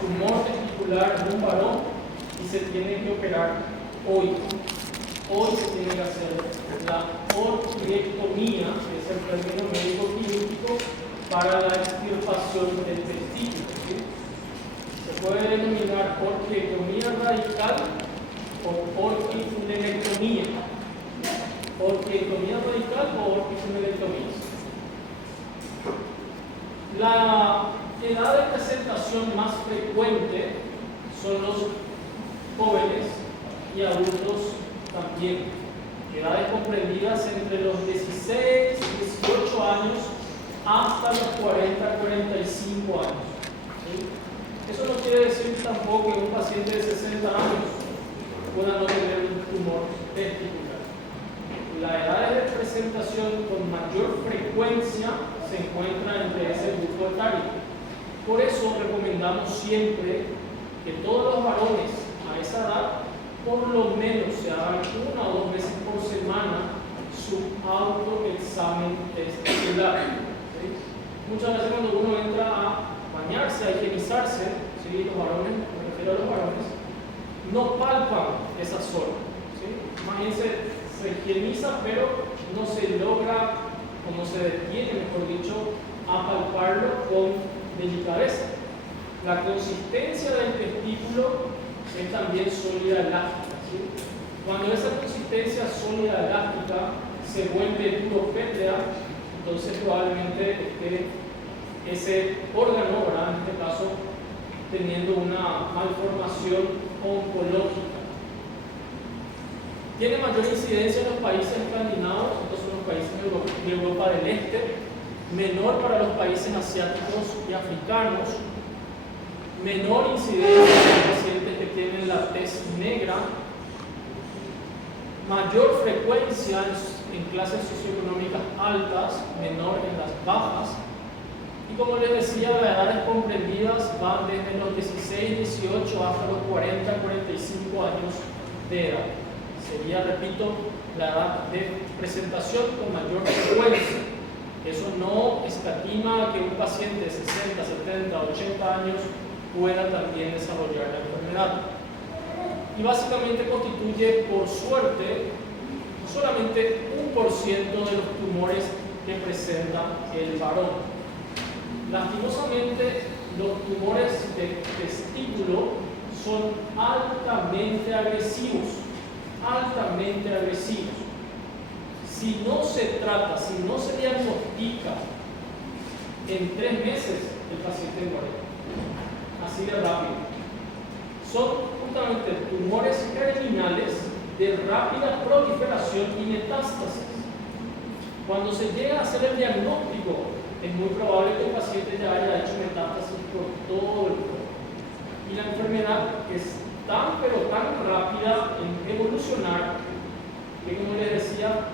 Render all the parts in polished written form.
tumor testicular en un varón y se tiene que operar hoy. Hoy se tiene que hacer la orquiectomía, que es el término médico quirúrgico para la extirpación del testículo. ¿Sí? Se puede denominar orquiectomía radical o orquifunenectomía. Orquiectomía radical o orquifunenectomía. La edad de presentación más frecuente son los jóvenes y adultos también. Edades comprendidas entre los 16 y 18 años hasta los 40, 45 años. ¿Sí? Eso no quiere decir tampoco que un paciente de 60 años pueda no tener un tumor testicular. La edad de presentación con mayor frecuencia se encuentra entre ese grupo etario. Por eso recomendamos siempre que todos los varones a esa edad por lo menos se hagan 1 o 2 veces por semana su autoexamen testicular. ¿Sí? Muchas veces cuando uno entra a bañarse, a higienizarse, ¿sí? Los varones, me refiero a los varones, no palpan esa zona. ¿Sí? Imagínense, se higieniza, pero no se logra, o no se detiene, mejor dicho, a palparlo con delicadeza. La consistencia del testículo es también sólida elástica. ¿Sí? Cuando esa consistencia sólida elástica se vuelve duro pétrea, entonces probablemente esté ese órgano, ¿verdad? En este caso, teniendo una malformación oncológica. Tiene mayor incidencia en los países escandinavos, estos son los países de Europa del Este, menor para los países asiáticos y africanos, menor incidencia en pacientes que tienen la tez negra, mayor frecuencia en clases socioeconómicas altas, menor en las bajas, y como les decía, las edades comprendidas van desde los 16, 18 hasta los 40, 45 años de edad. Sería, repito, la edad de presentación con mayor frecuencia. Eso no escatima que un paciente de 60, 70, 80 años pueda también desarrollar la enfermedad. Y básicamente constituye, por suerte, solamente 1% de los tumores que presenta el varón. Lastimosamente, los tumores de testículo son altamente agresivos. Altamente agresivos. Si no se trata, si no se diagnostica, en 3 meses el paciente muere. Así de rápido. Son justamente tumores germinales de rápida proliferación y metástasis. Cuando se llega a hacer el diagnóstico, es muy probable que el paciente ya haya hecho metástasis por todo el cuerpo. Y la enfermedad es tan pero tan rápida en evolucionar que, como les decía,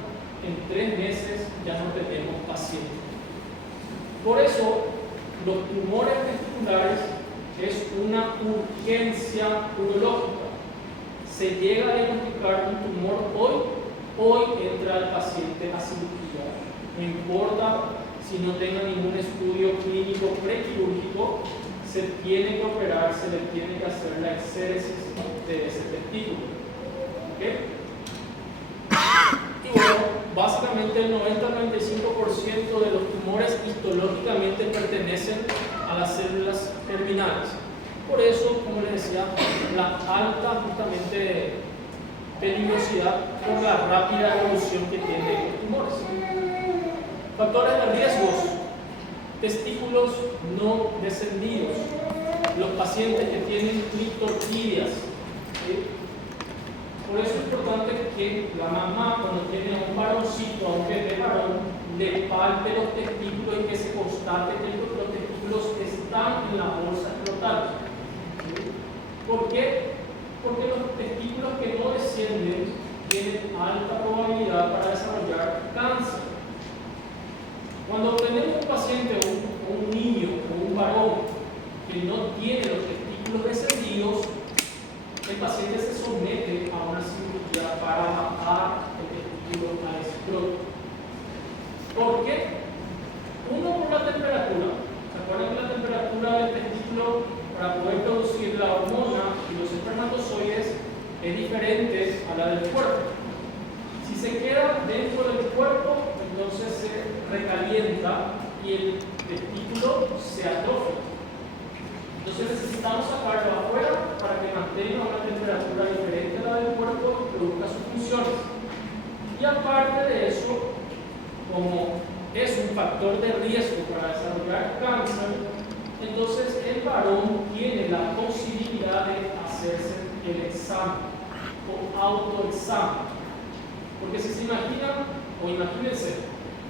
en 3 meses ya no tenemos pacientes. Por eso, los tumores testiculares es una urgencia urológica. Se llega a diagnosticar un tumor hoy entra el paciente a cirugía. No importa si no tenga ningún estudio clínico prequirúrgico, se tiene que operar, se le tiene que hacer la exéresis de ese testículo. ¿Okay? Y bueno, básicamente el 90-95% de los tumores histológicamente pertenecen a las células terminales. Por eso, como les decía, la alta justamente peligrosidad por la rápida evolución que tienen los tumores. Factores de riesgos: testículos no descendidos, los pacientes que tienen clitorquidias. ¿Sí? Por eso es importante que la mamá, cuando tiene a un varoncito, a un bebé varón, le palpe los testículos y que se constate que los testículos están en la bolsa escrotal. ¿Sí? ¿Por qué? Porque los testículos que no descienden tienen alta probabilidad para desarrollar cáncer. Cuando tenemos un paciente o un niño o un varón que no tiene los testículos descendidos, el paciente se somete a una cirugía para bajar el testículo al escroto. ¿Por qué? Uno, por la temperatura. ¿Se acuerdan que la temperatura del testículo, para poder producir la hormona y los espermatozoides es diferente a la del cuerpo. Si se queda dentro del cuerpo, entonces se recalienta y el testículo se atrofia. Entonces necesitamos sacarlo afuera para que mantenga una temperatura diferente a la del cuerpo y produzca sus funciones. Y aparte de eso, como es un factor de riesgo para desarrollar cáncer, entonces el varón tiene la posibilidad de hacerse el examen o autoexamen. Porque si se imaginan, o imagínense,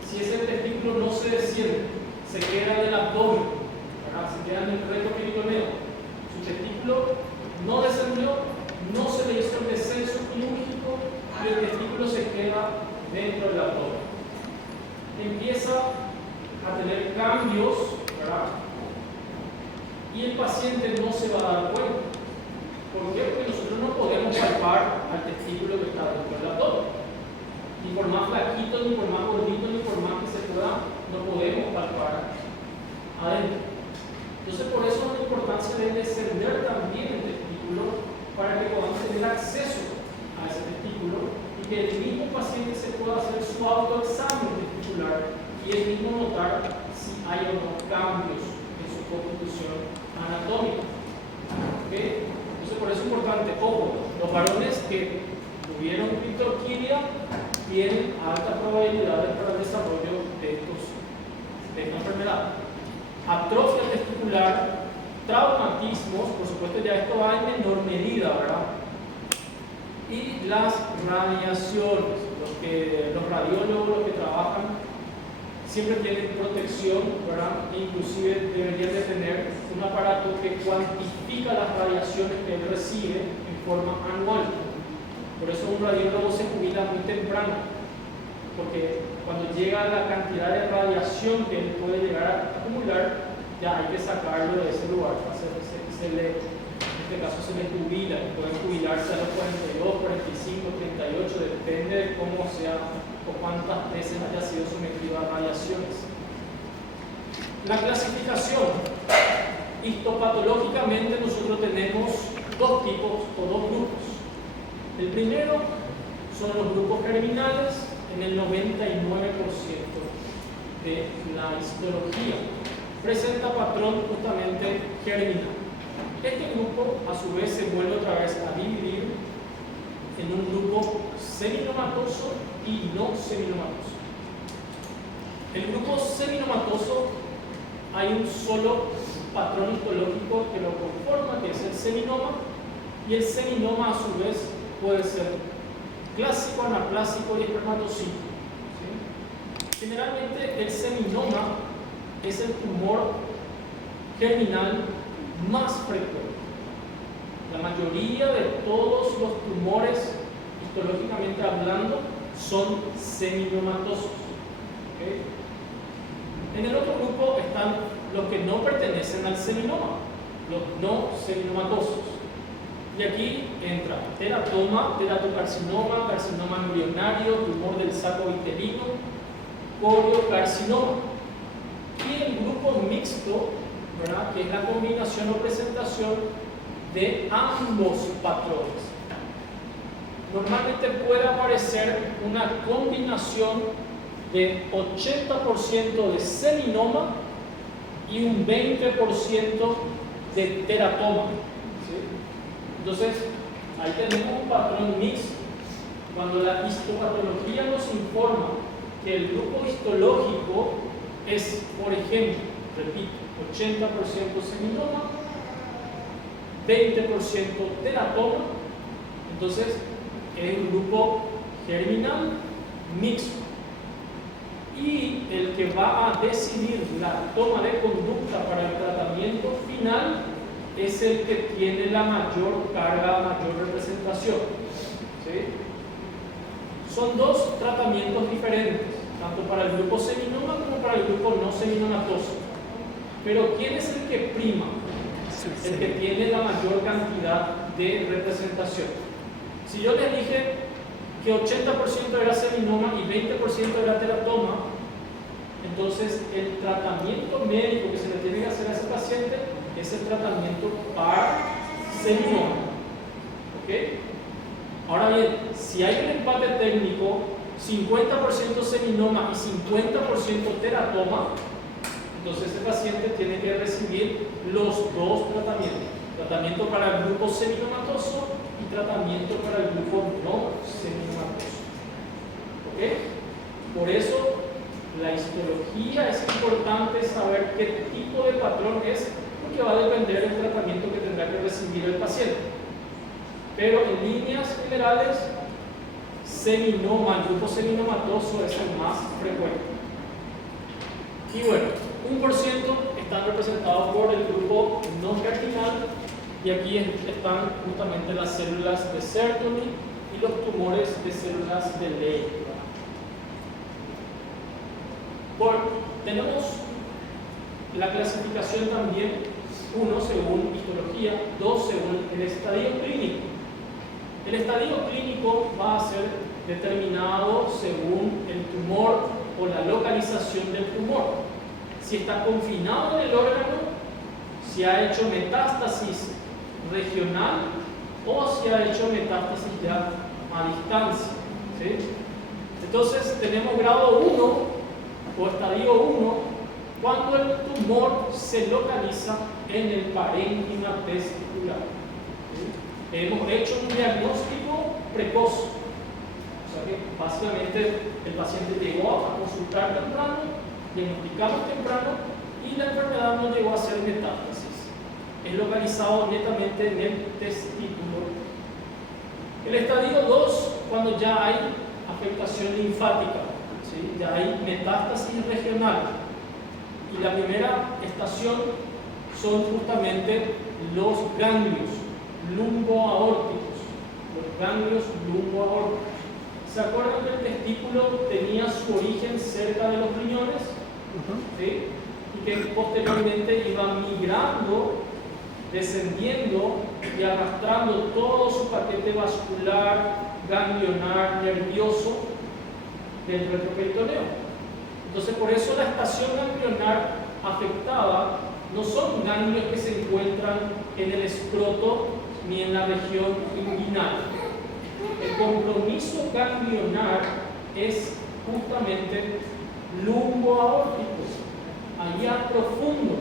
si ese testículo no se desciende, se queda en el abdomen, ¿verdad? Se queda en el recto peritoneo, su testículo no descendió, no se le hizo el descenso quirúrgico y el testículo se queda dentro del abdomen. Empieza a tener cambios, ¿verdad? Y el paciente no se va a dar cuenta. ¿Por qué? Porque nosotros no podemos palpar al testículo que está dentro del abdomen. Ni por más flaquito, ni por más gordito, ni por más que se pueda, no podemos palpar adentro. Entonces, por eso es la importancia de descender también el testículo para que podamos tener acceso a ese testículo y que el mismo paciente se pueda hacer su autoexamen testicular y el mismo notar si hay o no cambios en su constitución anatómica. ¿Okay? Entonces, por eso es importante, ojo, los varones que tuvieron criptorquidia tienen altas probabilidades para el desarrollo de esta enfermedad. Atrofia testicular, traumatismos, por supuesto ya esto va en menor medida, ¿verdad? Y las radiaciones, los radiólogos, los que trabajan, siempre tienen protección, ¿verdad? Inclusive deberían de tener un aparato que cuantifica las radiaciones que él recibe en forma anual. Por eso un radiólogo se jubila muy temprano, porque cuando llega la cantidad de radiación que él puede llegar a acumular, ya hay que sacarlo de ese lugar. En este caso se le jubila, pueden jubilarse a los 42, 45, 38, depende de cómo sea o cuántas veces haya sido sometido a radiaciones. La clasificación. Histopatológicamente nosotros tenemos dos tipos o dos grupos. El primero son los grupos germinales en el 99% de la histología. Presenta patrón justamente germinal. Este grupo a su vez se vuelve otra vez a dividir en un grupo seminomatoso y no seminomatoso. El grupo seminomatoso hay un solo patrón histológico que lo conforma, que es el seminoma, y el seminoma a su vez puede ser clásico, anaplásico y espermatocítico. ¿Sí? Generalmente el seminoma es el tumor germinal más frecuente. La mayoría de todos los tumores, histológicamente hablando, son seminomatosos. ¿Okay? En el otro grupo están los que no pertenecen al seminoma, los no seminomatosos. Y aquí entra teratoma, teratocarcinoma, carcinoma embrionario, tumor del saco vitelino, coriocarcinoma. Y el grupo mixto, ¿verdad?, que es la combinación o presentación de ambos patrones. Normalmente puede aparecer una combinación de 80% de seminoma y un 20% de teratoma. ¿Sí? Entonces, ahí tenemos un patrón mixto. Cuando la histopatología nos informa que el grupo histológico es, por ejemplo, repito, 80% seminoma, 20% teratoma, entonces es un grupo germinal mixto. Y el que va a decidir la toma de conducta para el tratamiento final es el que tiene la mayor carga, mayor representación. ¿Sí? Son dos tratamientos diferentes, tanto para el grupo seminoma como para el grupo no seminomatoso. Pero ¿quién es el que prima? El que tiene la mayor cantidad de representación. Si yo les dije que 80% era seminoma y 20% era teratoma, entonces el tratamiento médico que se le tiene que hacer a ese paciente es el tratamiento seminoma. ¿Ok? Ahora bien, si hay un empate técnico, 50% seminoma y 50% teratoma, entonces ese paciente tiene que recibir los dos tratamientos. Tratamiento para el grupo seminomatoso y tratamiento para el grupo no seminomatoso. ¿Ok? Por eso la histología es importante saber qué tipo de patrón es, porque va a depender del tratamiento que tendrá que recibir el paciente. Pero en líneas generales, seminoma, el grupo seminomatoso es el más frecuente. Y bueno, 1% están representados por el grupo no germinal, y aquí están justamente las células de Sertoli y los tumores de células de Ley. Tenemos la clasificación también, 1 según histología, 2 según el estadio clínico. El estadio clínico va a ser determinado según el tumor o la localización del tumor. Si está confinado en el órgano, si ha hecho metástasis regional o si ha hecho metástasis ya a distancia. ¿Sí? Entonces tenemos grado 1 o estadio 1 cuando el tumor se localiza en el parénquima testicular. ¿Sí? Hemos hecho un diagnóstico precoz, o sea que básicamente el paciente llegó a consultar temprano, diagnosticamos temprano y la enfermedad no llegó a ser metástasis. Es localizado netamente en el testículo. El estadio 2, cuando ya hay afectación linfática, ¿sí? Ya hay metástasis regional. Y la primera estación son justamente los ganglios lumboaórticos. Los ganglios lumboaórticos. ¿Se acuerdan que el testículo tenía su origen cerca de los riñones? ¿Sí? Y que posteriormente iba migrando, descendiendo y arrastrando todo su paquete vascular, ganglionar, nervioso del retroperitoneo. Entonces, por eso la estación ganglionar afectada no son ganglios que se encuentran en el escroto ni en la región inguinal. El compromiso ganglionar es justamente lumboaórtico, allá profundo.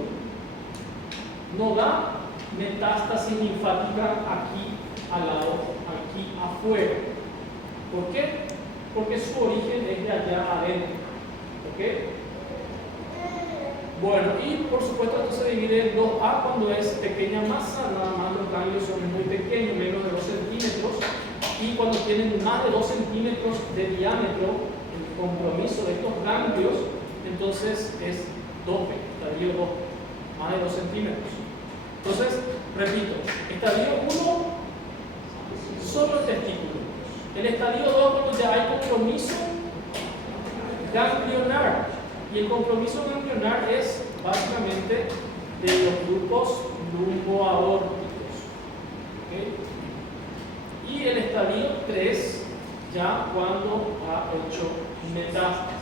No da metástasis linfática aquí al lado, aquí afuera. ¿Por qué? Porque su origen es de allá adentro. ¿Ok? Bueno, y por supuesto esto se divide en 2A cuando es pequeña masa, nada más los ganglios son muy pequeños, menos de 2 centímetros, y cuando tienen más de 2 centímetros de diámetro, el compromiso de estos ganglios, entonces es 2B, estadio 2, más de 2 centímetros. Entonces, repito, estadio 1, solo el testículo. El estadio 2, cuando ya hay compromiso ganglionar. Y el compromiso ganglionar es básicamente de los grupos lumboaórticos. ¿Okay? Y el estadio 3, ya cuando ha hecho metástasis.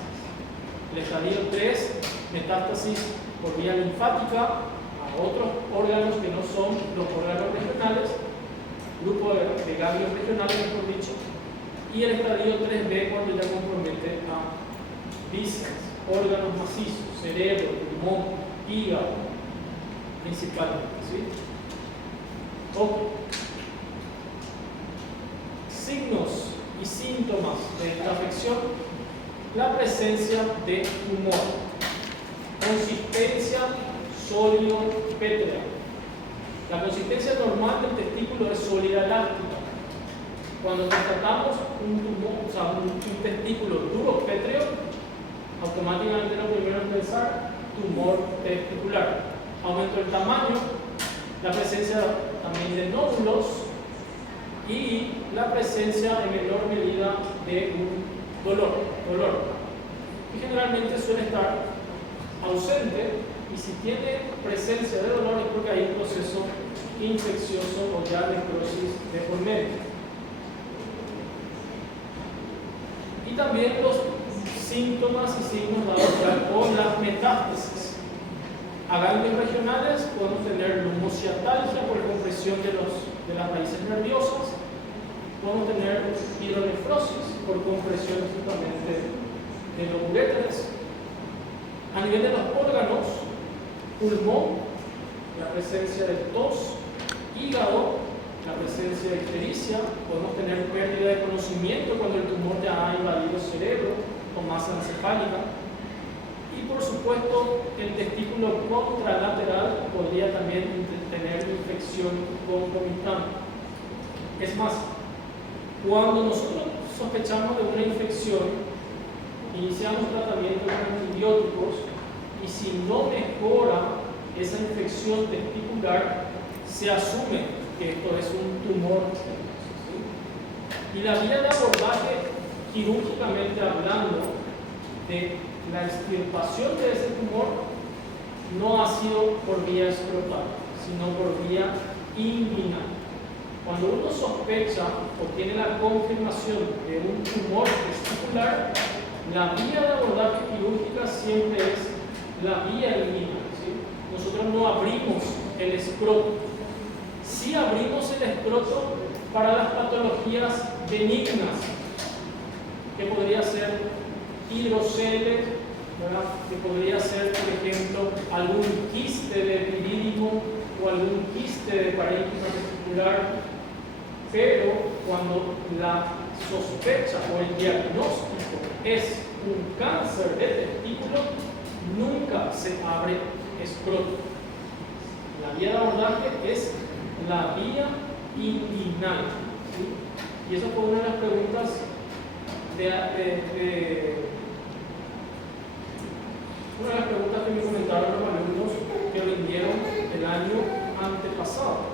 El estadio 3, metástasis por vía linfática a otros órganos que no son los órganos regionales, grupo de ganglios regionales, mejor dicho. Y el estadio 3B, cuando ya compromete a vísceras, órganos macizos, cerebro, pulmón, hígado, principalmente. ¿Sí? Okay. Signos y síntomas de esta afección: la presencia de tumor, consistencia sólido-pétrea. La consistencia normal del testículo es sólida elástica. Cuando tratamos un tumor, o sea, un testículo duro pétreo, automáticamente lo primero es pensar tumor testicular. Aumento del tamaño, la presencia también de nódulos y la presencia en menor medida de un dolor. Y generalmente suele estar ausente, y si tiene presencia de dolor es porque hay un proceso infeccioso o ya necrosis de por medio. Y también los síntomas y signos dados ya con las metástasis. A ganglios regionales podemos tener lumociatalgia por compresión de los de las raíces nerviosas, podemos tener hidronefrosis por compresión justamente de los uréteres. A nivel de los órganos, pulmón, la presencia de tos, hígado, la presencia de ictericia, podemos tener pérdida de conocimiento cuando el tumor ya ha invadido el cerebro o masa encefálica. Y por supuesto, el testículo contralateral podría también tener infección concomitante. Es más, cuando nosotros sospechamos de una infección, iniciamos tratamiento con antibióticos y si no mejora esa infección testicular, se asume que esto es un tumor. ¿Sí? Y la vía de abordaje, quirúrgicamente hablando, de la extirpación de ese tumor no ha sido por vía escrotal, sino por vía inguinal. Cuando uno sospecha o tiene la confirmación de un tumor testicular, la vía de abordaje quirúrgica siempre es la vía inguinal. ¿Sí? Nosotros no abrimos el escroto. Sí abrimos el escroto para las patologías benignas, que podría ser hidrocele, que podría ser, por ejemplo, algún quiste de epidídimo o algún quiste de parénquima testicular. Pero cuando la sospecha o el diagnóstico es un cáncer de testículo, nunca se abre escroto. La vía de abordaje es la vía inguinal. ¿Sí? Y eso fue una de las preguntas una de las preguntas que me comentaron los alumnos que rindieron el año antepasado.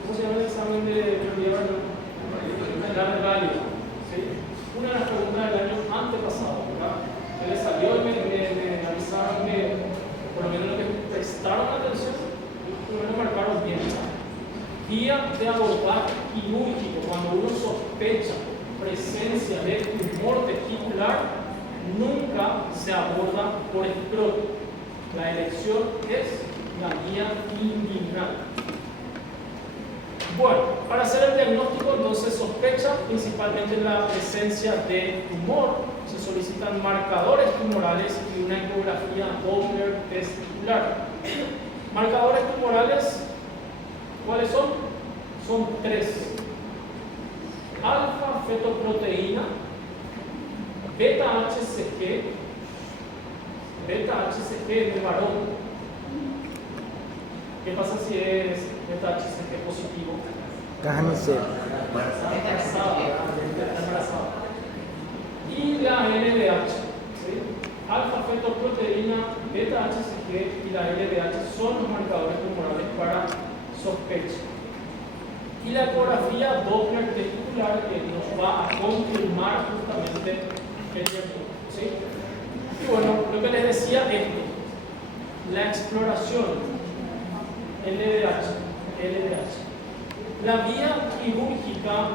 ¿Cómo se llama el examen de válido? ¿Sí? Una de las preguntas del año antepasado, ¿verdad? Que les salió y me avisaron que por lo menos lo que prestaron atención, por lo menos marcaron bien. Vía de abordaje quirúrgico, cuando uno sospecha presencia de tumor testicular, nunca se aborda por escroto. La elección es la vía inguinal. Bueno, para hacer el diagnóstico entonces sospecha principalmente la presencia de tumor. Se solicitan marcadores tumorales y una ecografía Doppler testicular. Marcadores tumorales, ¿cuáles son? Son 3. Alfa fetoproteína, beta HCG de varón. ¿Qué pasa si es beta HCG positivo? Cáncer. Está embarazada. Y la LDH, ¿sí? Alfa fetoproteína, beta HCG y la LDH son los marcadores tumorales para sospecha. Y la ecografía Doppler testicular que nos va a confirmar justamente el diagnóstico. ¿Sí? Y bueno, lo que les decía esto, la exploración, LDH. La vía quirúrgica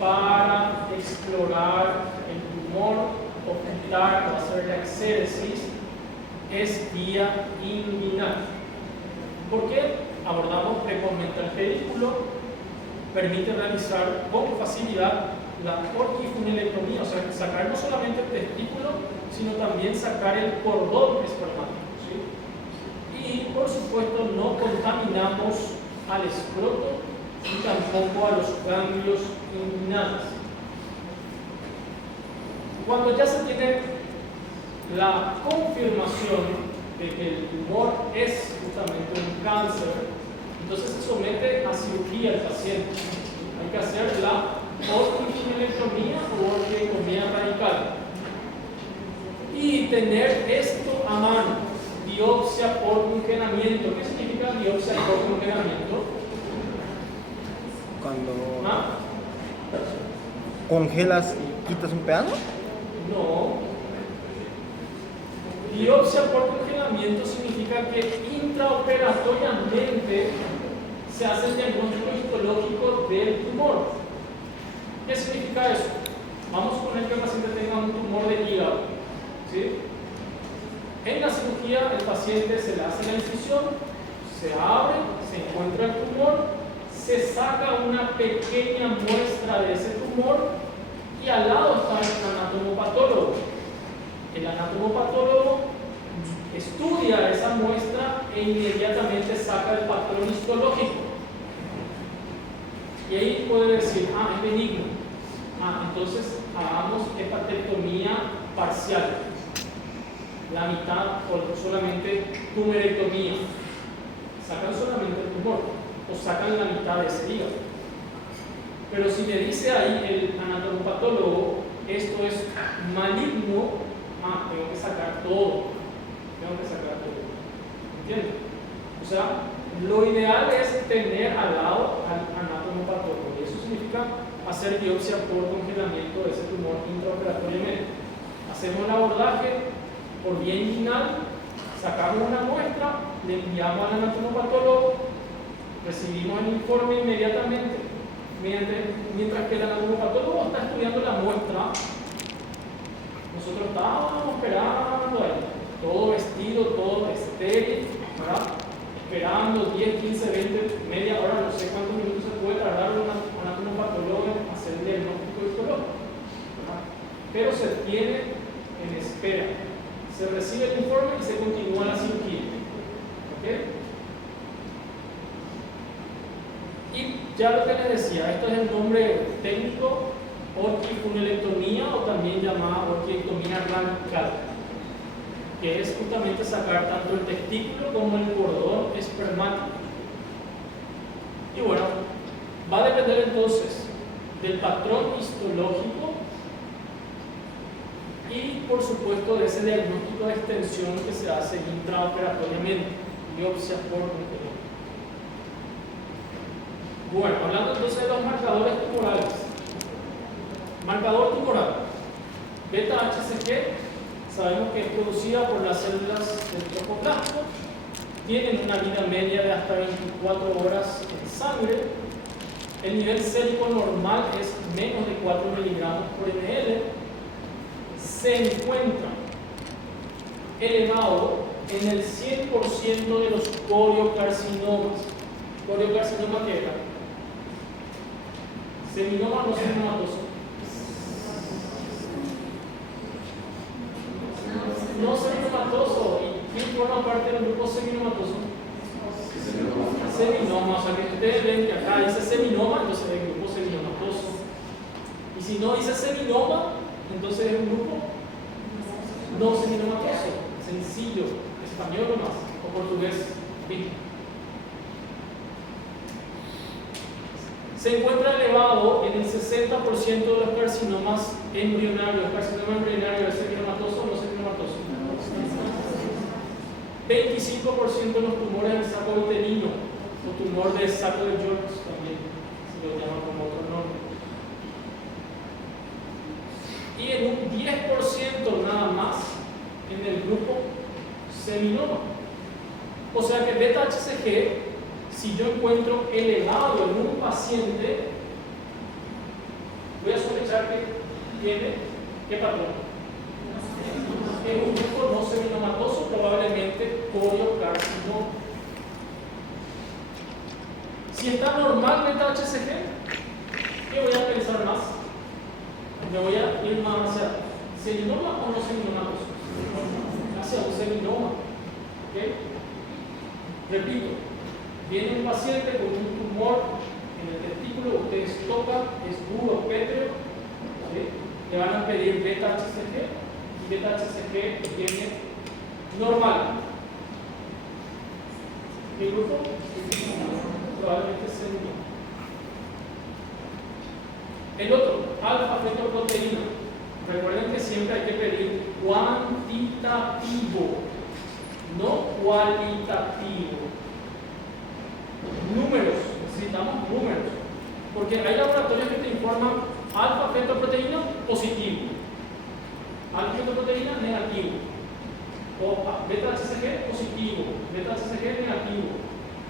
para explorar el tumor, ocultar o hacer la exéresis es vía inguinal. ¿Por qué? Abordamos previamente el pedículo, permite realizar con facilidad la orquifunelectomía, o sea, sacar no solamente el testículo, sino también sacar el cordón espermático. ¿Sí? Y por supuesto no contaminamos al escroto y tampoco a los ganglios inguinales. Cuando ya se tiene la confirmación de que el tumor es justamente un cáncer, entonces se somete a cirugía el paciente. Hay que hacer la orquifunelectomía o orquiectomía radical. Y tener esto a mano, biopsia por congelamiento. ¿Qué significa biopsia por congelamiento? Cuando ¿Ah? congelas y quitas un pedazo. No. Biopsia por congelamiento significa que intraoperatoriamente se hace el diagnóstico histológico del tumor. ¿Qué significa eso? Vamos a suponer que el paciente tenga un tumor de hígado. ¿Sí? En la cirugía el paciente se le hace la incisión, se abre, se encuentra el tumor, se saca una pequeña muestra de ese tumor y al lado está el anatomopatólogo. El anatomopatólogo estudia esa muestra e inmediatamente saca el patrón histológico. Y ahí puede decir, es benigno. Entonces hagamos hepatectomía parcial, la mitad o solamente tumerectomía. Sacan solamente el tumor o sacan la mitad de ese hígado. Pero si me dice ahí el anatomopatólogo, esto es maligno, tengo que sacar todo. ¿Entiendes? O sea, lo ideal es tener al lado al anatomopatólogo. Y eso significa hacer biopsia por congelamiento de ese tumor intraoperatoriamente. Hacemos el abordaje por vía inguinal, sacamos una muestra, le enviamos al anatomopatólogo, recibimos el informe inmediatamente. Mientras que el anatomopatólogo está estudiando la muestra, nosotros estábamos esperando ahí, todo vestido, todo estéril, ¿verdad? Esperando 10, 15, 20, media hora, no sé cuántos minutos se puede tardar un anatomopatólogo en hacer el diagnóstico histológico, ¿verdad? Pero se tiene en espera, se recibe el informe y se continúa la cirugía. ¿Okay? Y ya lo que les decía, esto es el nombre técnico, orquifunelectomía o también llamada orquiectomía radical, que es justamente sacar tanto el testículo como el cordón espermático. Y bueno, va a depender entonces del patrón histológico y por supuesto de ese diagnóstico de extensión que se hace intraoperatoriamente, biopsia por congelamiento. Bueno, hablando entonces de los marcadores tumorales. Marcador tumoral, beta-HCG, sabemos que es producida por las células del trofoplasto, tienen una vida media de hasta 24 horas en sangre, el nivel sérico normal es menos de 4 miligramos por ml, se encuentra elevado en el 100% de los coriocarcinomas. ¿Coriocarcinoma qué era? ¿Seminoma o no seminomatoso? No seminomatoso. ¿Y quién forma parte del grupo seminomatoso? Seminoma. O sea que ustedes ven que acá dice seminoma, entonces es el grupo seminomatoso. Y si no dice seminoma, entonces es un grupo no seminomatoso. Sencillo. Español nomás. O portugués. Bien. Se encuentra elevado en el 60% de los carcinomas embrionarios. ¿Carcinoma embrionario es seminomatoso o no seminomatoso? 25% de los tumores del saco uterino o tumor del saco de George también se lo llama como otro nombre. Y en un 10% nada más en el grupo seminoma. O sea que beta-HCG, si yo encuentro elevado en un paciente, voy a sospechar que tiene, ¿qué patrón? En un grupo no seminomatoso, probablemente coriocarcinoma. Si está normal beta-HCG, ¿qué voy a pensar más? Me voy a ir más hacia seminoma o no seminoma, hacia un seminoma. ¿Okay? Repito, viene un paciente con un tumor en el testículo, ustedes tocan, es duro, pétreo, ¿sí? Le van a pedir beta-HCG y beta-HCG viene normal. ¿Qué grupo? Probablemente seminoma. El otro, alfa-fetoproteína. Recuerden que siempre hay que pedir cuantitativo, no cualitativo. Números, necesitamos números. Porque hay laboratorios que te informan alfa-fetoproteína positivo, alfa-fetoproteína negativo, o beta-HCG positivo, beta-HCG negativo.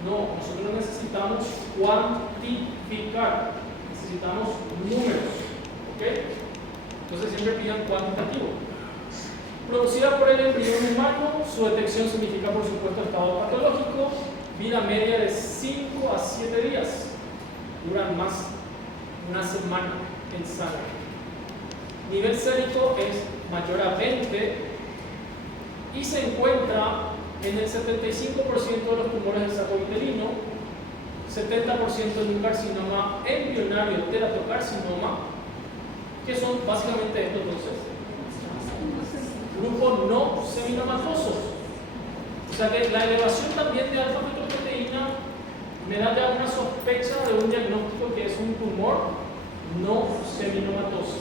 No, nosotros necesitamos cuantificar. Necesitamos números, ¿ok? Entonces siempre pidan cuantitativo. Producida por el embrión humano, su detección significa por supuesto estado patológico, vida media de 5 a 7 días. duran más una semana en sangre. Nivel sérico es mayor a 20 y se encuentra en el 75% de los tumores del saco uterino, 70% en un carcinoma embrionario teratocarcinoma, que son básicamente estos entonces. Grupo no seminomatosos. O sea que la elevación también de alfa-fetoproteína me da ya una sospecha de un diagnóstico que es un tumor no seminomatoso.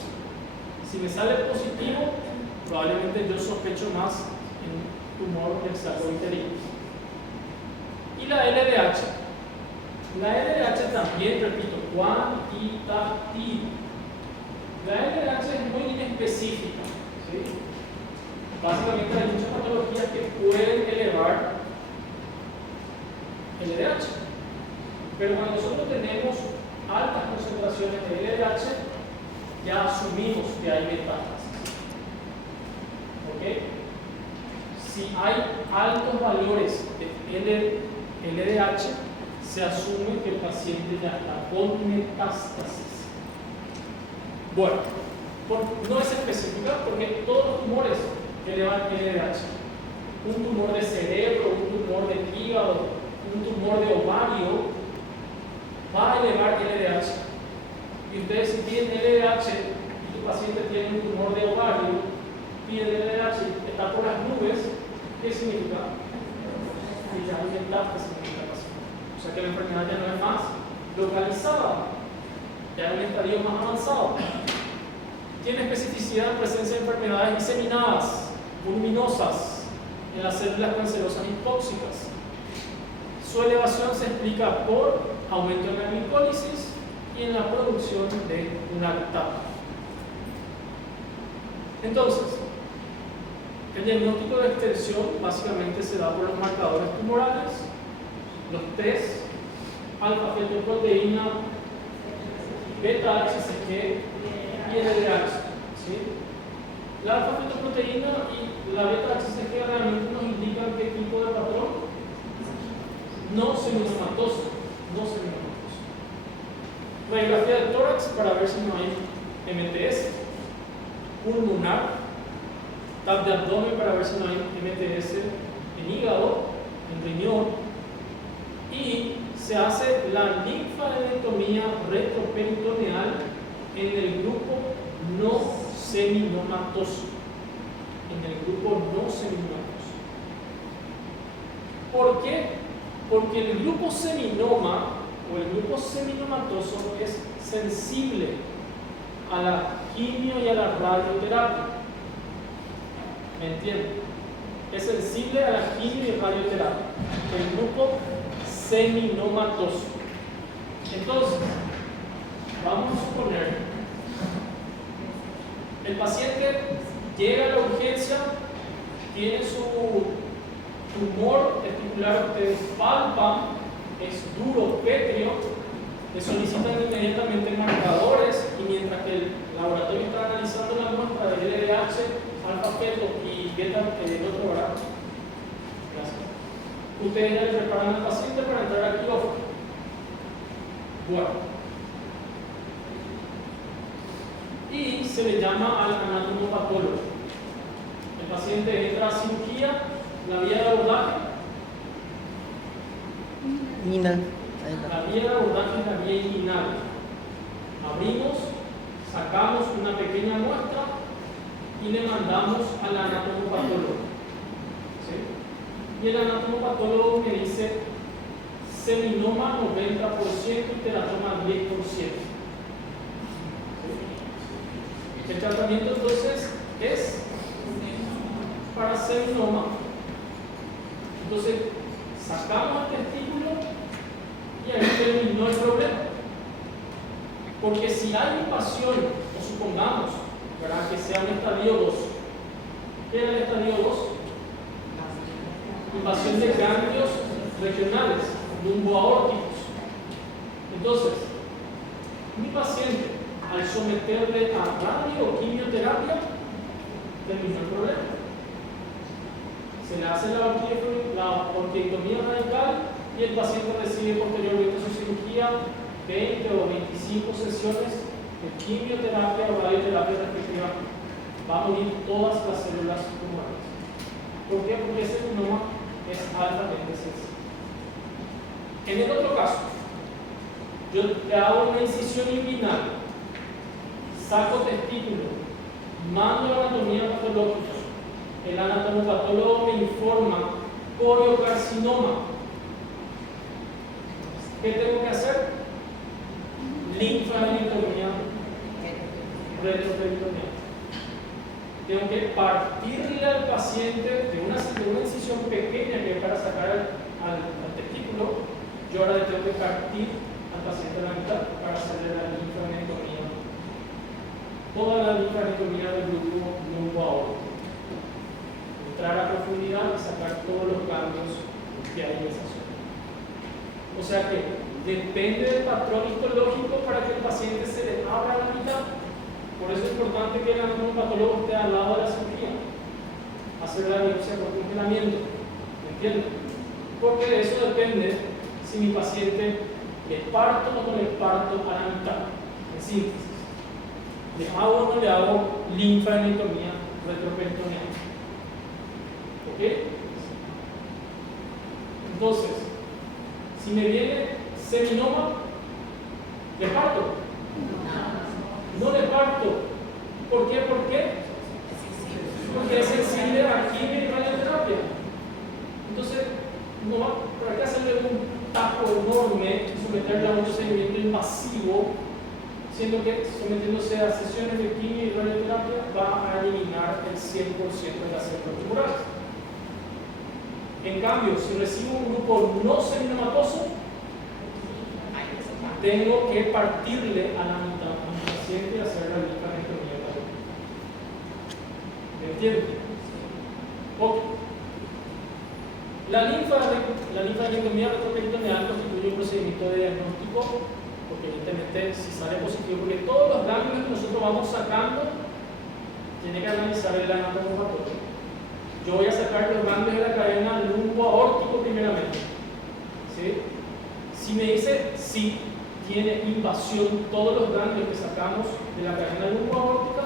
Si me sale positivo, probablemente yo sospecho más en tumor del saco uterino. Y la LDH. La LDH también, repito, cuantitativa. La LDH es muy inespecífica, ¿sí? Básicamente hay muchas patologías que pueden elevar LDH. Pero cuando nosotros tenemos altas concentraciones de LDH, ya asumimos que hay metástasis. ¿Ok? Si hay altos valores de LDH, se asume que el paciente ya está con metástasis. Bueno, no es específica porque todos los tumores elevan LDH. Un tumor de cerebro, un tumor de hígado, un tumor de ovario va a elevar LDH. Y ustedes, si tienen LDH y tu paciente tiene un tumor de ovario y el LDH está por las nubes, ¿qué significa? Que ya hay metástasis en esta paciente. O sea que la enfermedad ya no es más localizada, ya es un estadio más avanzado. Tiene especificidad en presencia de enfermedades diseminadas, voluminosas, en las células cancerosas y tóxicas. Su elevación se explica por aumento en la glicólisis y en la producción de lactato. Entonces, el diagnóstico de extensión básicamente se da por los marcadores tumorales, los test, alfa-fetoproteína, beta-HCG y el LDH. ¿Sí? La alfa-fetoproteína y la beta-HCG realmente nos indican qué tipo de patrón. No seminomatoso. Radiografía del tórax para ver si no hay MTS. Pulmonar. TAP de abdomen para ver si no hay MTS en hígado, en riñón. Y se hace la linfadenectomía retroperitoneal en el grupo no seminomatoso. ¿Por qué? Porque el grupo seminoma o el grupo seminomatoso es sensible a la quimio y a la radioterapia. ¿Me entienden? Es sensible a la quimio y radioterapia. El grupo seminomatoso. Entonces, vamos a suponer, el paciente llega a la urgencia, tiene su tumor testicular, ustedes palpan, es duro, pétreo, le solicitan inmediatamente marcadores y mientras que el laboratorio está analizando la muestra de LDH, alfa-feto y beta, el otro, ¿verdad? Gracias. Ustedes ya le preparan al paciente para entrar al quirófano. Bueno. Y se le llama al anatomopatólogo. El paciente entra a cirugía, la vía de abordaje. La vía de abordaje es la vía inguinal. Abrimos, sacamos una pequeña muestra y le mandamos al anatomopatólogo. ¿Sí? Y el anatomopatólogo me dice seminoma 90% y teratoma 10%. El tratamiento entonces es para seminoma. Entonces sacamos el testículo y ahí terminó el problema. Porque si hay invasión, o supongamos, ¿verdad?, que sea un estadio 2, ¿qué era el estadio 2? Invasión de ganglios regionales, lumboaórticos. Entonces, mi paciente, al someterle a radio o quimioterapia, terminó el problema. Se le hace la orquiectomía radical y el paciente recibe posteriormente su cirugía 20 o 25 sesiones de quimioterapia o radioterapia respectiva, va a morir todas las células tumorales. ¿Por qué? Porque ese tumor es altamente sensible. En el otro caso, yo le hago una incisión inguinal, saco testículo, mando la anatomía patológica, el anatomopatólogo me informa coriocarcinoma. ¿Qué tengo que hacer? Linfadenectomía retroperitoneal. Tengo que partirle al paciente de una incisión pequeña que es para sacar al testículo. Yo ahora le tengo que partir al paciente a la mitad para hacerle la linfadenectomía. Toda la linfadenectomía del grupo lumbo-aórtico. Entrar a profundidad y sacar todos los cambios que hay en esa zona. O sea que depende del patrón histológico para que el paciente se le abra la mitad. Por eso es importante que el anatomopatólogo esté al lado de la cirugía, hacer la biopsia por congelamiento. ¿Me entienden? Porque de eso depende si mi paciente le parto o no le parto a la mitad. En síntesis, ¿le hago o no le hago linfadenectomía retroperitoneal? ¿Ok? Entonces, si me viene seminoma, ¿le parto? No le parto. ¿Por qué? ¿Por qué? Porque es sensible a quimio y radioterapia. Entonces, ¿para qué hacerle un tajo enorme y someterle a un procedimiento invasivo, siendo que sometiéndose a sesiones de quimio y radioterapia va a eliminar el 100% de las células tumorales? En cambio, si recibo un grupo no seminomatoso, tengo que partirle a la mitad a mi paciente y hacer la linfadenectomía también. ¿Me entienden? Ok. La linfadenectomía retroperitoneal constituye un procedimiento de diagnóstico, porque evidentemente si sale positivo, porque todos los ganglios que nosotros vamos sacando, tiene que analizar el anatomopatólogo. Yo voy a sacar los ganglios de la cadena lumbo-aórtico primeramente. ¿Sí? Si me dice sí, tiene invasión todos los ganglios que sacamos de la cadena lumbo-aórtica,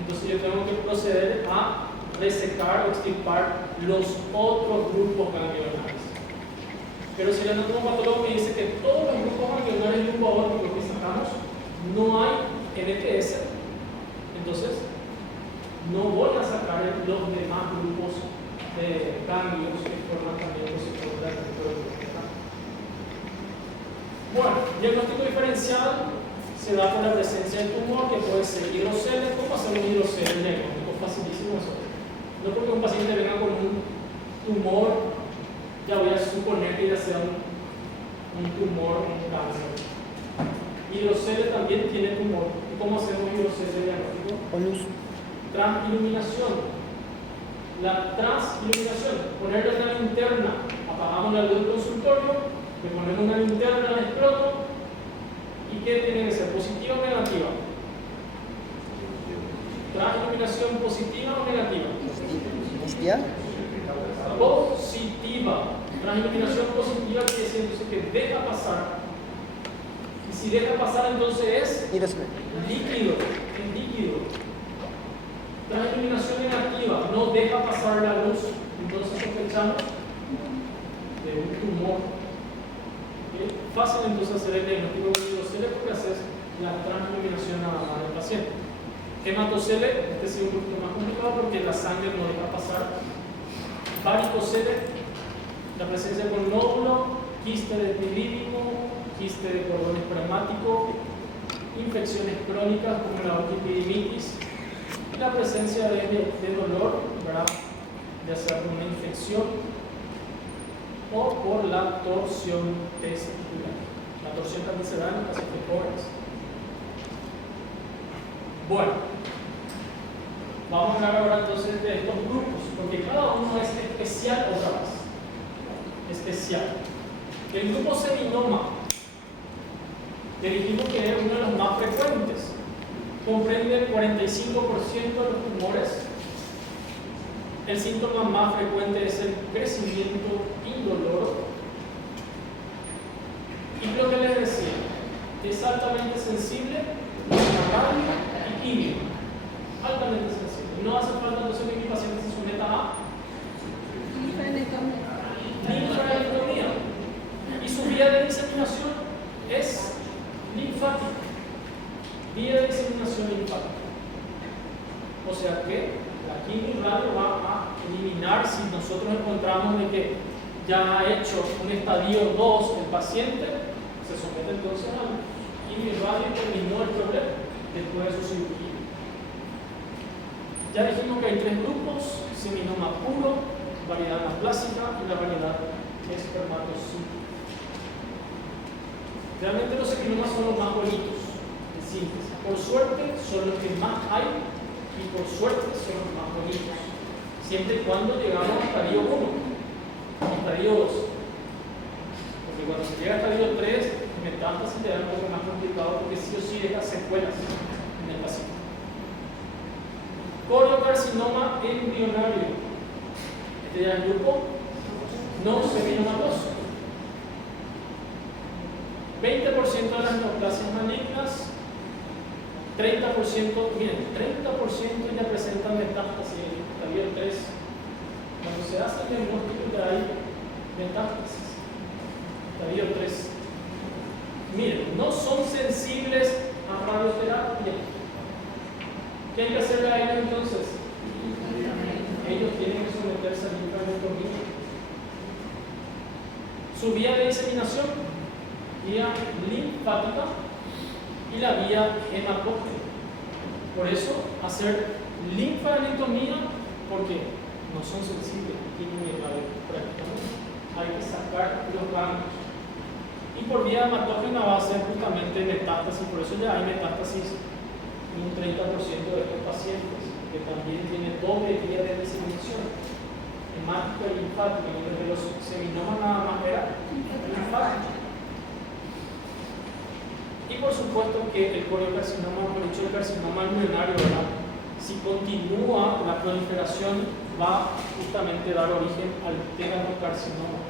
entonces yo tengo que proceder a resecar o extirpar los otros grupos ganglionares. Pero si el anatomopatólogo me dice que todos los grupos ganglionares lumbo-aórticos que sacamos no hay NTS, entonces no voy a sacar los demás grupos de ganglios que forman también los sectores del grupo. Bueno, diagnóstico diferencial se da por la presencia del tumor, que puede ser hidroceles. ¿Cómo hacer un hidroceles diagnóstico? Facilísimo eso. No porque un paciente venga con un tumor, ya voy a suponer que ya sea un tumor, un cáncer. Hidroceles también tiene tumor. ¿Y cómo hacemos hidroceles diagnóstico? Con luz. Transiluminación. La transiluminación, ponerle una linterna, apagamos la luz del consultorio, le ponemos una linterna al escroto, ¿y qué tiene que ser? ¿Positiva o negativa? Transiluminación positiva o negativa. ¿Positiva? Positiva. Transiluminación positiva quiere decir entonces que deja pasar. Y si deja pasar, entonces es líquido. Es líquido. Transiluminación negativa, no deja pasar la luz, entonces sospechamos de un tumor. ¿Okay? Fácil entonces hacer el diagnóstico de hidrocele porque haces la transiluminación nada más del paciente. Hematocele, este sí es un poquito más complicado porque la sangre no deja pasar. Varicocele, la presencia con nódulo, quiste de epidídimo, quiste de cordón espermático, infecciones crónicas como la orquipidimitis, y la presencia de dolor, ¿verdad? Ya sea por una infección o por la torsión testicular. La torsión también se da en los pacientes jóvenes. Bueno, vamos a hablar ahora entonces de estos grupos, porque cada uno es especial otra vez. Especial. El grupo seminoma, que dijimos que es uno de los más frecuentes, comprende el 45% de los tumores. El síntoma más frecuente es el crecimiento indoloro. Y lo que les decía, que linfática. Vía de diseminación linfática. O sea que la quimio y radio va a eliminar, si nosotros encontramos de que ya ha hecho un estadio 2 el paciente, se somete entonces al quimio y radio y terminó el problema después de su cirugía. Ya dijimos que hay tres grupos: seminoma puro, variedad anaplásica y la variedad espermatocítica. Realmente los seminomas son los más bonitos en síntesis. Por suerte son los que más hay y por suerte son los más bonitos. Siempre y cuando llegamos al estadio 1 y estadio 2. Porque cuando se llega al estadio 3, metástasis le da un poco más complicado porque sí o sí deja secuelas en el paciente. Coriocarcinoma embrionario. Este ya es el grupo no seminomatoso. 20% de las neoplasias malignas, 30%, miren, 30% ya presentan metástasis en el estadio 3. Cuando se hace el diagnóstico ya hay metástasis. Estadio 3. Miren, no son sensibles a radioterapia. ¿Qué hay que hacerle a ellos entonces? Ellos tienen que someterse a linfadenectomía. Su vía de diseminación, vía linfática y la vía hematógena. Por eso, hacer linfadenectomía, porque no son sensibles, tienen prácticamente. Hay que sacar los ganglios. Y por vía hematógena va a ser justamente metástasis, por eso ya hay metástasis en un 30% de estos pacientes, que también tienen doble vía de diseminación, hemática y linfática, mientras que los seminomas nada más era linfática. Y por supuesto que el coriocarcinoma, por dicho el carcinoma embrionario, si continúa la proliferación, va justamente a dar origen al teratocarcinoma,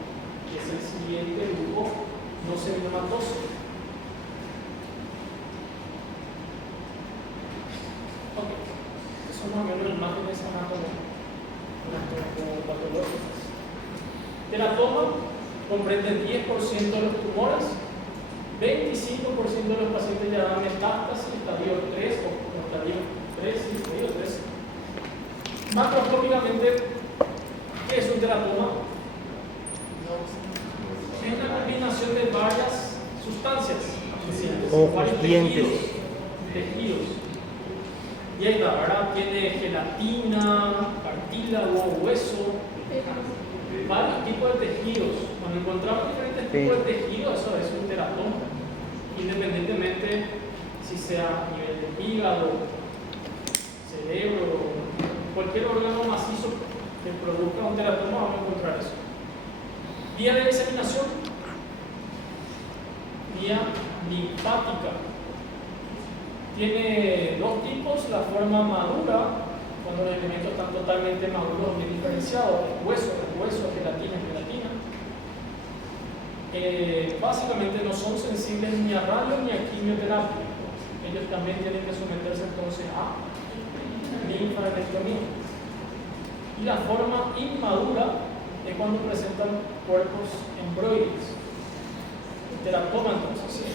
que es el siguiente grupo no seminomatoso. Ok, estas son más o menos imágenes patológicas. Teratoma comprende 10% de los tumores, 25% de los pacientes ya dan metástasis, estadio 3 o estadio 3, sí, estadio 3. Macroscópicamente, ¿qué es un teratoma? Es una combinación de varias sustancias, ojos, dientes, tejidos. Y ahí está, ¿verdad? Tiene gelatina, cartílago, hueso, varios tipos de tejidos. Cuando encontramos diferentes tipos de tejidos, eso es un teratoma. Independientemente si sea a nivel de hígado, cerebro, cualquier órgano macizo que produzca un teratoma, vamos a encontrar eso. Vía de diseminación, vía linfática. Tiene dos tipos: la forma madura, cuando los elementos están totalmente maduros, bien diferenciados, hueso, gelatina. Básicamente no son sensibles ni a radio ni a quimioterapia. Ellos también tienen que someterse entonces a linfadenectomía. Y la forma inmadura es cuando presentan cuerpos embroides. El teratoma entonces.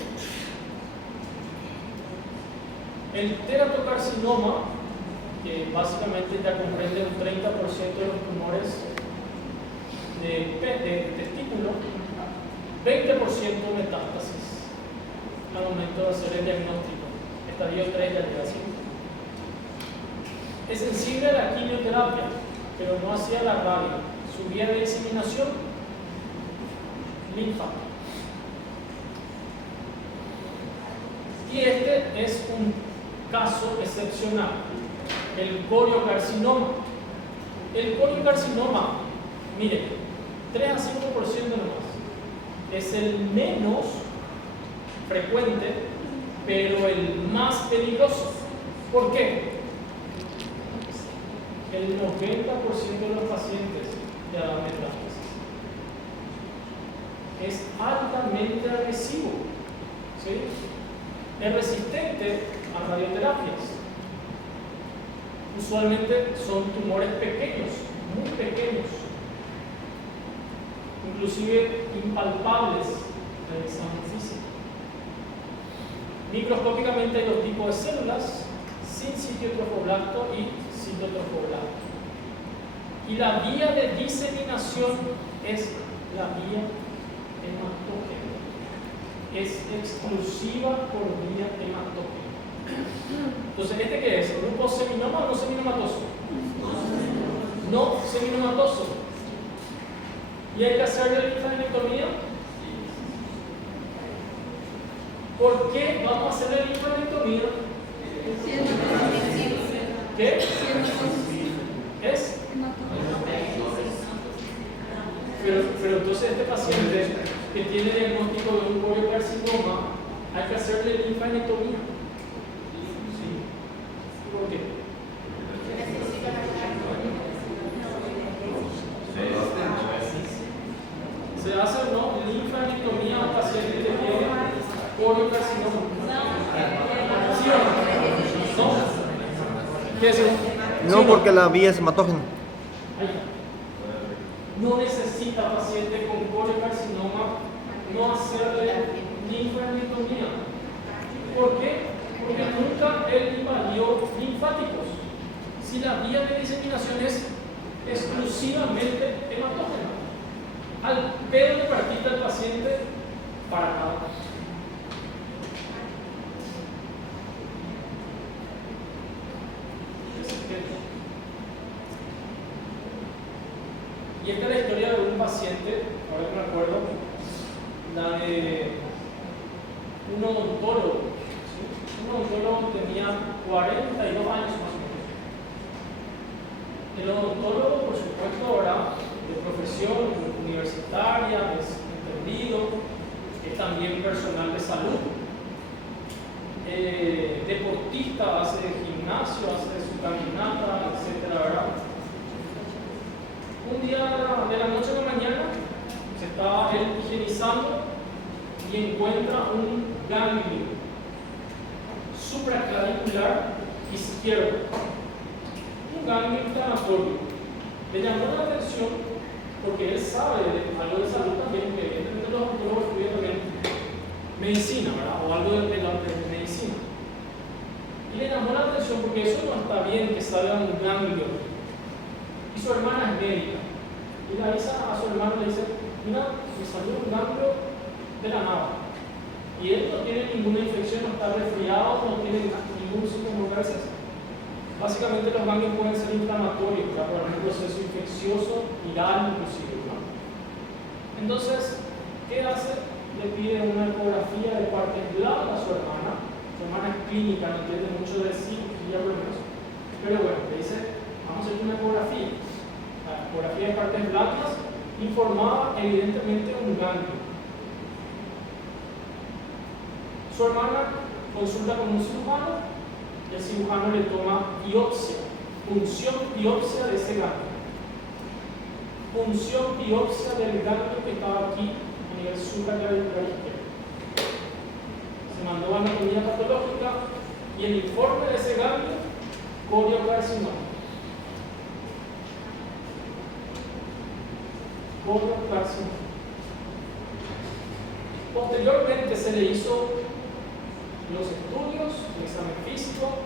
El teratocarcinoma, que básicamente ya comprende un 30% de los tumores de testículo, 20% metástasis al momento de hacer el diagnóstico. Estadio 3 ya llega así. Es sensible a la quimioterapia, pero no hacia la radio. Su vía de diseminación, linfática. Y este es un caso excepcional, el coriocarcinoma. El coriocarcinoma, miren, 3 a 5% nomás. Es el menos frecuente, pero el más peligroso. ¿Por qué? El 90% de los pacientes ya dan metástasis. Es altamente agresivo, ¿sí? Es resistente a radioterapias. Usualmente son tumores pequeños, muy pequeños, inclusive impalpables en el examen físico. Microscópicamente hay dos tipos de células, sin citotrofoblasto y citotrofoblasto. Y la vía de diseminación es la vía hematógena. Es exclusiva por vía hematógena. Entonces, ¿este qué es? ¿Grupo seminoma o no seminomatoso? No seminomatoso. ¿Y hay que hacerle linfadenectomía? ¿Por qué vamos a hacerle linfadenectomía? ¿Qué? ¿Es? Pero entonces este paciente que tiene diagnóstico de un coriocarcinoma, hay que hacerle linfadenectomía. Sí. ¿Por qué? ¿Se hace o no linfadenectomía a un paciente que tiene coriocarcinoma? ¿Sí o no? ¿No? ¿Qué es eso? No, porque la vía es hematógena. No necesita paciente con coriocarcinoma no hacerle linfadenectomía. ¿Por qué? Porque nunca él invadió linfáticos. Si la vía de diseminación es exclusivamente hematógena, al pedo le partita al paciente para nada. Y esta es la historia de un paciente, ahora que me acuerdo, la de un odontólogo. ¿Sí? Un odontólogo tenía 42 años más o menos. El odontólogo, por supuesto, ahora de profesión universitaria, es entendido, es también personal de salud, deportista, hace gimnasio, hace su caminata, etcétera, ¿verdad? Un día de la noche a la mañana se estaba él higienizando y encuentra un ganglio supraclavicular izquierdo, un ganglio inflamatorio. Le llamó la atención porque él sabe algo de salud también, que evidentemente los odontólogos estudian también medicina, ¿verdad? O algo de medicina. Y le llamó la atención porque eso no está bien que salga un ganglio. Y su hermana es médica. Y le avisa a su hermano y le dice: mira, me salió un ganglio de la nada. Y él no tiene ninguna infección, no está resfriado, no tiene ningún síntoma. Básicamente los ganglios pueden ser inflamatorios, ¿verdad? Por un proceso infeccioso, viral inclusive, ¿no? Entonces, ¿qué hace? Le pide una ecografía de partes blandas a su hermana. Su hermana es clínica, no entiende mucho de cirugía, por lo menos. Pero bueno, le dice: vamos a hacer una ecografía. La ecografía de partes blandas informaba evidentemente un ganglio. Su hermana consulta con un cirujano. El cirujano le toma biopsia, punción biopsia de ese ganglio. Punción biopsia del ganglio que estaba aquí a nivel supraclavicular izquierdo. Se mandó a anatomía patológica y el informe de ese ganglio: coriocarcinoma. Coriocarcinoma. Posteriormente se le hizo los estudios, el examen físico,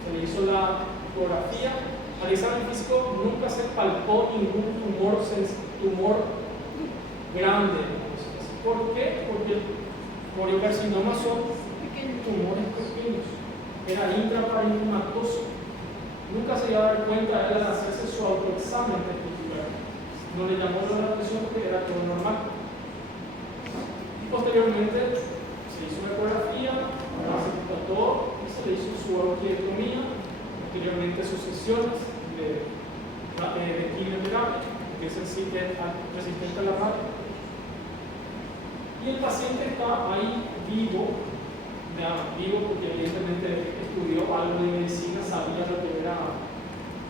se le hizo la ecografía. Al examen físico nunca se palpó ningún tumor grande. ¿Por qué? Porque el coriocarcinoma son tumores pequeños. Era intraparenquimatoso. Nunca se iba a dar cuenta él al hacerse su autoexamen testicular. No le llamó la atención porque era todo normal. Y posteriormente se hizo una ecografía, se trató y se le hizo su orquiectomía, posteriormente sus sesiones de quimioterapia, que es el sitio resistente a la radio. Y el paciente está ahí vivo porque evidentemente estudió algo de medicina, sabía lo que era,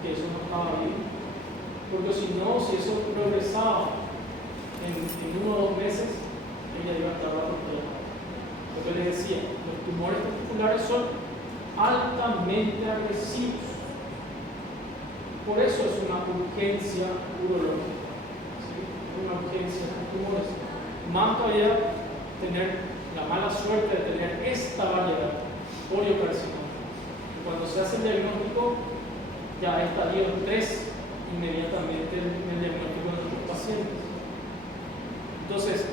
que eso no estaba bien. Porque si no, si eso progresaba en 1 o 2 meses, ella iba a estar recuperada. Lo que les decía, los tumores testiculares son altamente agresivos. Por eso es una urgencia urológica. ¿Sí? Una urgencia de tumores. Más todavía tener la mala suerte de tener esta variedad poliocarcinoma. Cuando se hace el diagnóstico, ya estadio 3 inmediatamente el diagnóstico de nuestros pacientes. Entonces,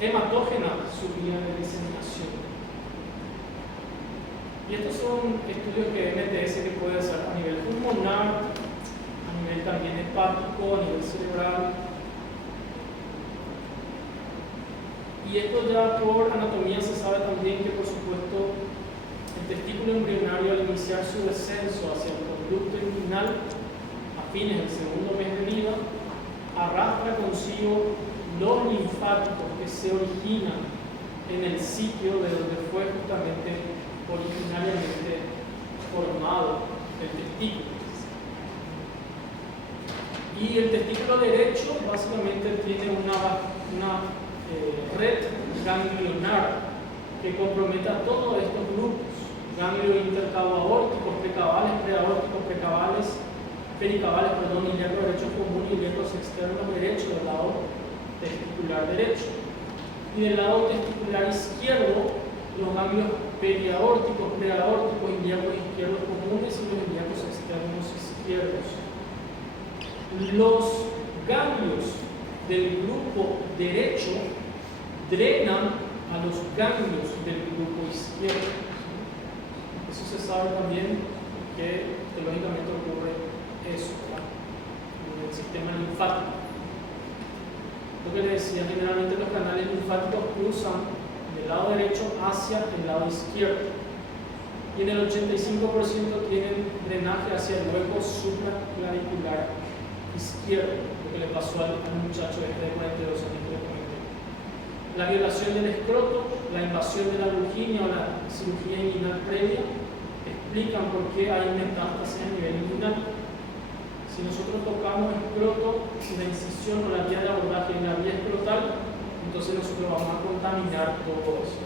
hematógena su vía de diseminación. Y estos son estudios que MTS que puede hacer a nivel pulmonar, a nivel también hepático, a nivel cerebral. Y esto ya por anatomía se sabe también que, por supuesto, el testículo embrionario al iniciar su descenso hacia el conducto inguinal a fines del segundo mes de vida arrastra consigo los linfáticos que se originan en el sitio de donde fue justamente originariamente formado el testículo. Y el testículo derecho básicamente tiene una red ganglionar que compromete a todos estos grupos: ganglio intercabo-aórticos, precabales, preaórticos, pericabales, ilíacos derechos comunes y ilíacos externos derechos del lado testicular derecho. Y del lado testicular izquierdo, los ganglios periaórticos, preaórticos, ilíacos izquierdos comunes y los ilíacos externos izquierdos. Los ganglios del grupo derecho drenan a los ganglios del grupo izquierdo. Eso se sabe también que lógicamente ocurre eso, ¿verdad? En el sistema linfático. Lo que les decía, generalmente los canales linfáticos cruzan del lado derecho hacia el lado izquierdo. Y en el 85% tienen drenaje hacia el hueco supraclavicular izquierdo, lo que le pasó al muchacho de 42 años que les comenté. La violación del escroto, la invasión de la Lurginia o la cirugía inguinal previa explican por qué hay metástasis a nivel inguinal. Si nosotros tocamos el escroto, si la incisión o la vía de abordaje es la vía escrotal, entonces nosotros vamos a contaminar todo eso.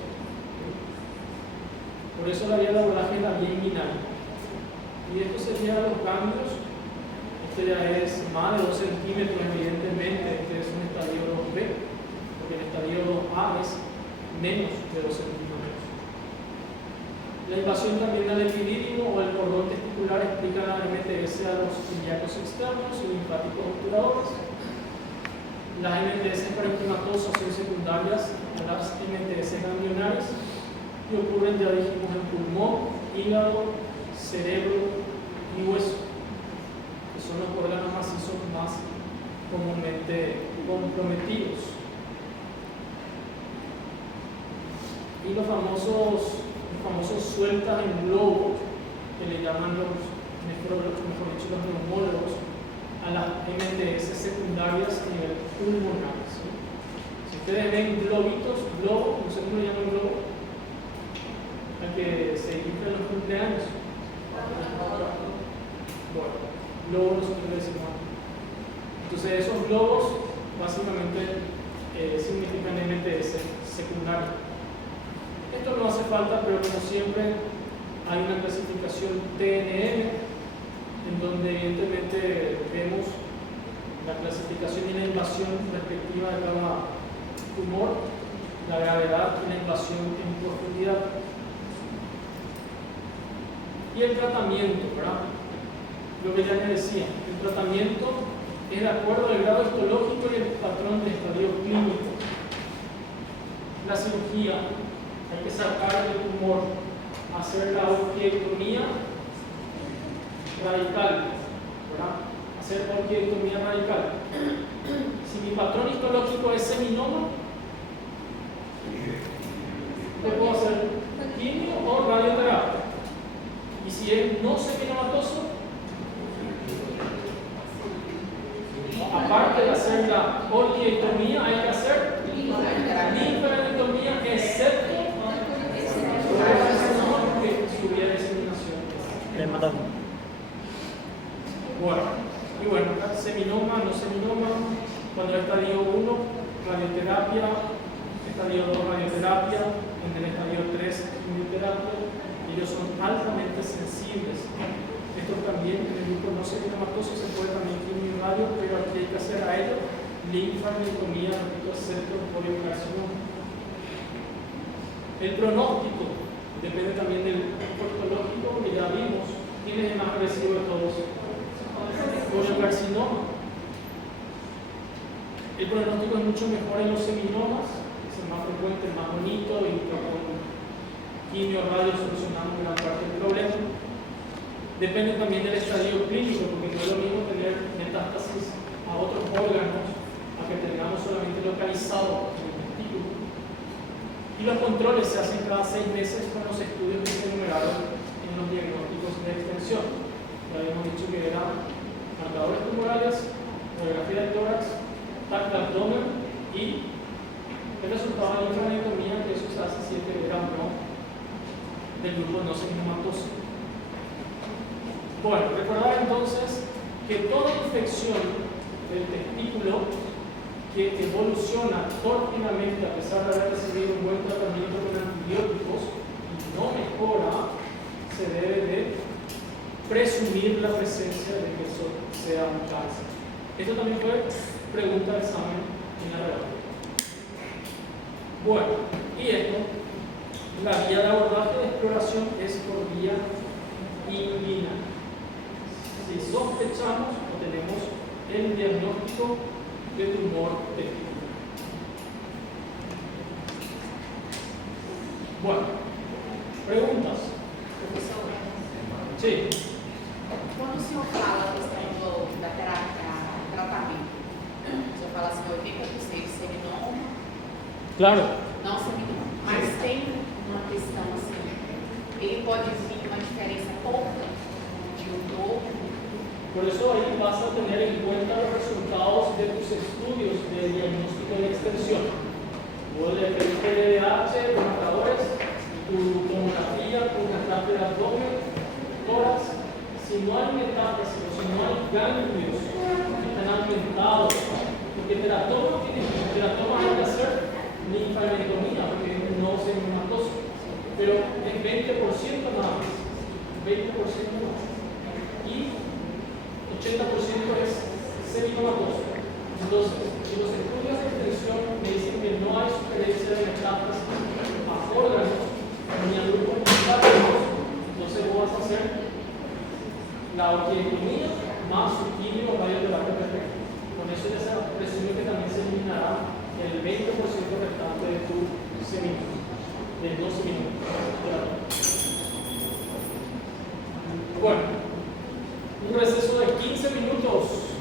Por eso la vía de abordaje es la vía inguinal. Y esto sería los ganglios. Este ya es más de 2 centímetros, evidentemente. Este es un estadio 2B, porque el estadio 2A es menos de 2 centímetros. La invasión también del epidídimo o el cordón testicular explica la MTS a los ilíacos externos y linfáticos obturadores. Las MTS parenquimatosas son secundarias a las MTS ganglionares y ocurren, ya dijimos, en pulmón, hígado, cerebro y hueso, que son los órganos macizos más comúnmente comprometidos. Y los famosos sueltas en globo, que le llaman mejor dicho, los neumólogos, a las MTS secundarias a nivel pulmonar. ¿Sí? Si ustedes ven globitos, globo, no sé cómo le llaman globo, al que se infla en los cumpleaños. Bueno, globo nosotros le decimos. Entonces esos globos básicamente significan MTS secundaria. Esto no hace falta, pero como siempre hay una clasificación TNM, en donde evidentemente vemos la clasificación y la invasión respectiva de cada tumor, la gravedad y la invasión en profundidad. Y el tratamiento, ¿verdad? Lo que ya les decía, el tratamiento es de acuerdo al grado histológico y el patrón de estadio clínico. La cirugía, hay que sacar el tumor, hacer la orquiectomía radical, ¿verdad? Hacer orquiectomía radical. Si mi patrón histológico es seminoma, ¿qué puedo hacer? Quimio o radioterapia. Y si es no seminomatoso, aparte de hacer la orquiectomía, hay que hacer linfadenectomía, excepto su vía de diseminación. Bueno, seminoma, no seminoma, cuando el estadio 1, radioterapia, estadio 2, radioterapia, en el estadio 3, quimioterapia, ellos son altamente sensibles. Esto también en el grupo no seminomatoso se puede también quimio y radio, pero aquí hay que hacer a ellos linfadenectomía, repito, excepto poliocarcinoma. El pronóstico Depende también del histológico que ya vimos. ¿Quién es el más agresivo de todos? Con el carcinoma. El pronóstico es mucho mejor en los seminomas, que es el más frecuente, el más bonito, y con quimio, radio solucionamos gran parte del problema. Depende también del estadio clínico, porque no es lo mismo tener metástasis a otros órganos, a que tengamos solamente localizado en el testículo. Y los controles se hacen cada 6 meses con los estudios que se enumeraron en los diagnósticos de extensión. Ya habíamos dicho que eran marcadores tumorales, radiografía de tórax, TAC de abdomen y el resultado de la infranetomía, que eso se hace si era o no del grupo no seminомatoso. Bueno, recordar entonces que toda infección del testículo que evoluciona tórpidamente a pesar de haber recibido un buen tratamiento con antibióticos y no mejora, se debe de presumir la presencia de que eso sea un cáncer. Esto también fue pregunta de examen en la redacción. Bueno, y esto, la vía de abordaje de exploración es por vía inguinal. Si sospechamos o tenemos el diagnóstico de tumor testículo. Bueno, preguntas. Professor, Sí. quando o senhor fala a questão da tratamento, o senhor fala assim, 80% seminoma, Claro. não seminoma, mas tem uma questão assim, ele pode vir uma diferença pouca de um do outro. Por eso ahí vas a tener en cuenta los resultados de tus estudios de diagnóstico de extensión. Vos le pediste DDH, los marcadores, tu tomografía, tu contraste de abdomen, tórax. Si no hay metástasis, si no hay ganglios que están aumentados, porque teratoma hay que hacer linfadenectomía, porque no se hematose, pero es 20% más, 20% más. Y 80% es seminomatoso. Entonces, si los estudios de extensión me dicen que no hay sugerencia de metástasis a órganos ni a grupos metástasis, entonces vos vas a hacer la orquiectomía más su quimio o radioterapia perfecta. Con eso ya se presume que también se eliminará el 20% restante de tu seminoma, del no seminoma. Bueno. Un receso de 15 minutos.